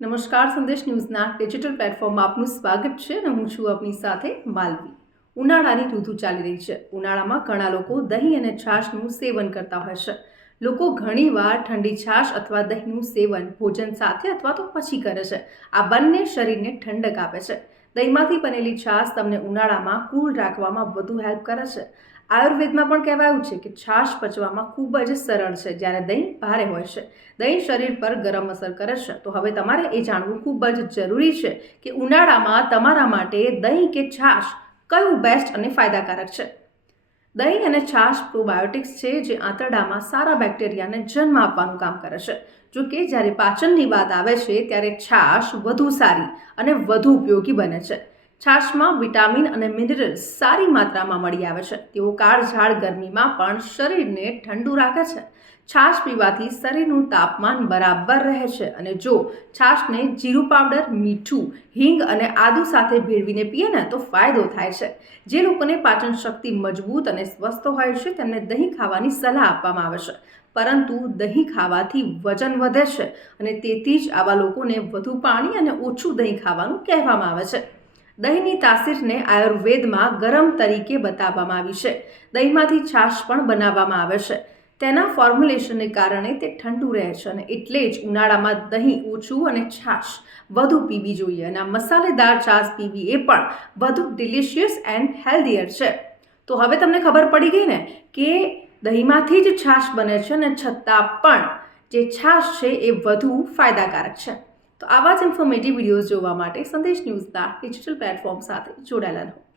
નમસ્કાર, સંદેશ ન્યૂઝના ડિજિટલ પ્લેટફોર્મમાં આપનું સ્વાગત છે અને હું છું આપની સાથે માલવી। ઉનાળાની ઋતુ ચાલી રહી છે। ઉનાળામાં ઘણા લોકો દહીં અને છાશનું સેવન કરતા હોય છે। લોકો ઘણીવાર ઠંડી છાશ અથવા દહીંનું સેવન ભોજન સાથે અથવા તો પછી કરે છે। આ બંને શરીરને ઠંડક આપે છે। દહીંમાંથી બનેલી છાશ તમને ઉનાળામાં કૂલ રાખવામાં વધુ હેલ્પ કરે છે। આયુર્વેદમાં પણ કહેવાયું છે કે છાશ પચવામાં ખૂબ જ સરળ છે, જ્યારે દહીં ભારે હોય છે। દહીં શરીર પર ગરમ અસર કરે છે। તો હવે તમારે એ જાણવું ખૂબ જ જરૂરી છે કે ઉનાળામાં તમારા માટે દહીં કે છાશ કયું બેસ્ટ અને ફાયદાકારક છે। દહીં અને છાશ પ્રોબાયોટિક્સ છે, જે આંતરડામાં સારા બેક્ટેરિયાને જન્મ આપવાનું કામ કરે છે। જો કે જ્યારે પાચનની વાત આવે છે ત્યારે છાશ વધુ સારી અને વધુ ઉપયોગી બને છે। છાશમાં વિટામિન અને મિનરલ્સ સારી માત્રામાં મળી આવે છે। તેઓ કાળઝાળ ગરમીમાં પણ શરીરને ઠંડુ રાખે છે। છાશ પીવાથી શરીરનું તાપમાન બરાબર રહે છે અને જો છાશને જીરું પાવડર, મીઠું, હિંગ અને આદુ સાથે ભેળવીને પીએ ને તો ફાયદો થાય છે। જે લોકોને પાચન શક્તિ મજબૂત અને સ્વસ્થ હોય છે તેમને દહીં ખાવાની સલાહ આપવામાં આવે છે, પરંતુ દહીં ખાવાથી વજન વધે છે અને તેથી જ આવા લોકોને વધુ પાણી અને ઓછું દહીં ખાવાનું કહેવામાં આવે છે। દહીંની તાસીરને આયુર્વેદમાં ગરમ તરીકે બતાવવામાં આવી છે। દહીંમાંથી છાશ પણ બનાવવામાં આવે છે। તેના ફોર્મ્યુલેશનને કારણે તે ઠંડુ રહે છે અને એટલે જ ઉનાળામાં દહીં ઓછું અને છાશ વધુ પીવી જોઈએ અને આ મસાલેદાર છાશ પીવી એ પણ વધુ ડિલિશિયસ એન્ડ હેલ્ધીયર છે। તો હવે તમને ખબર પડી ગઈ ને કે દહીંમાંથી જ છાશ બને છે અને છતાં પણ જે છાશ છે એ વધુ ફાયદાકારક છે। તો આવા જ ઇન્ફોર્મેટિવ વિડીયોઝ જોવા માટે સંદેશ ન્યૂઝના ડિજિટલ પ્લેટફોર્મ સાથે જોડાયેલા રહો।